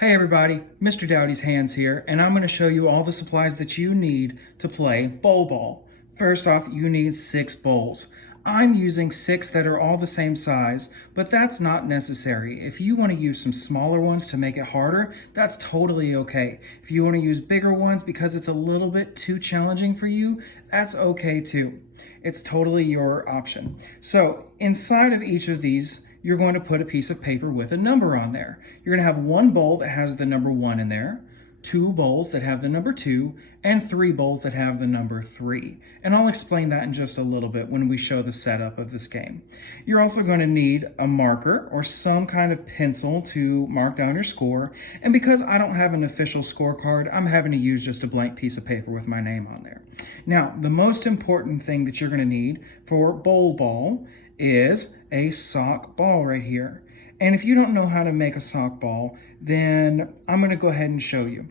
Hey everybody, Mr. Dowdy's Hands here, and I'm going to show you all the supplies that you need to play bowl ball. First off, you need 6 bowls. I'm using 6 that are all the same size, but that's not necessary. If you want to use some smaller ones to make it harder, that's totally okay. If you want to use bigger ones because it's a little bit too challenging for you, that's okay too. It's totally your option. So inside of each of these, you're going to put a piece of paper with a number on there. You're going to have 1 bowl that has the number 1 in there, 2 bowls that have the number 2, and 3 bowls that have the number 3. And I'll explain that in just a little bit when we show the setup of this game. You're also going to need a marker or some kind of pencil to mark down your score. And because I don't have an official scorecard, I'm having to use just a blank piece of paper with my name on there. Now, the most important thing that you're going to need for bowl ball is a sock ball right here. And if you don't know how to make a sock ball, then I'm going to go ahead and show you.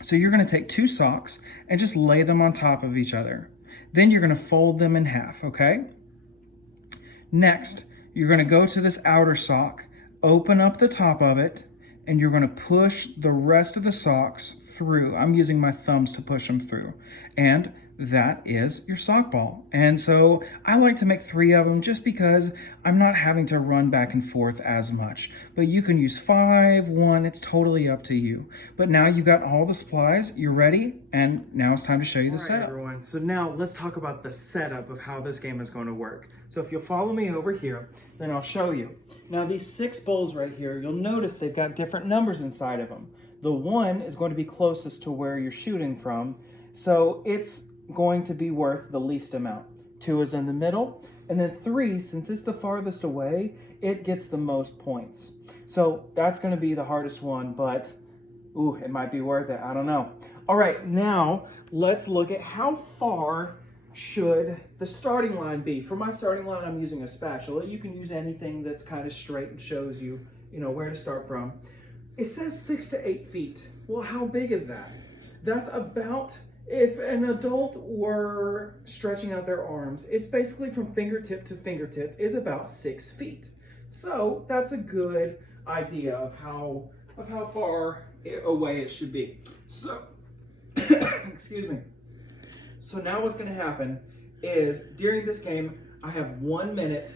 So you're going to take 2 socks and just lay them on top of each other. Then you're going to fold them in half, okay? Next, you're going to go to this outer sock, open up the top of it, and you're going to push the rest of the socks through. I'm using my thumbs to push them through. And that is your sock ball. And so I like to make 3 of them just because I'm not having to run back and forth as much. But you can use 5, 1, it's totally up to you. But now you got all the supplies, you're ready, and now it's time to show you the setup. Everyone, so now let's talk about the setup of how this game is going to work. So if you'll follow me over here, then I'll show you. Now these 6 bowls right here, you'll notice they've got different numbers inside of them. The 1 is going to be closest to where you're shooting from, so it's going to be worth the least amount. 2 is in the middle, and then 3, since it's the farthest away, it gets the most points. So that's going to be the hardest one, but ooh, it might be worth it. I don't know. All right, now let's look at how far should the starting line be. For my starting line, I'm using a spatula. You can use anything that's kind of straight and shows you, where to start from. It says 6 to 8 feet. Well, how big is that? That's about, if an adult were stretching out their arms, it's basically from fingertip to fingertip is about 6 feet. So that's a good idea of how far away it should be. So, excuse me. So now what's going to happen is during this game, I have 1 minute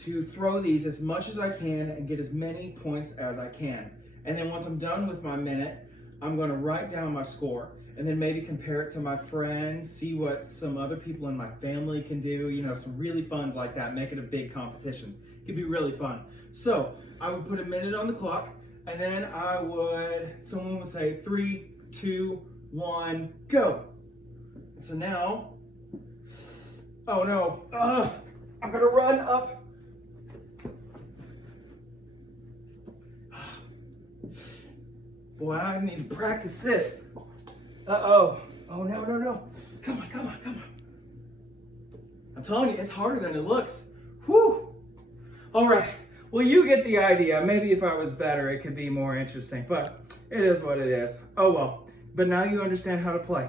to throw these as much as I can and get as many points as I can. And then once I'm done with my minute, I'm going to write down my score and then maybe compare it to my friends, see what some other people in my family can do, some really funs like that, make it a big competition. It could be really fun. So I would put a minute on the clock, and then someone would say 3, 2, 1, go. So now, oh no, I'm gonna run up. Boy, I need to practice this. Uh-oh. Oh, no. Come on. I'm telling you, it's harder than it looks. Whew. All right. Well, you get the idea. Maybe if I was better, it could be more interesting, but it is what it is. Oh, well. But now you understand how to play.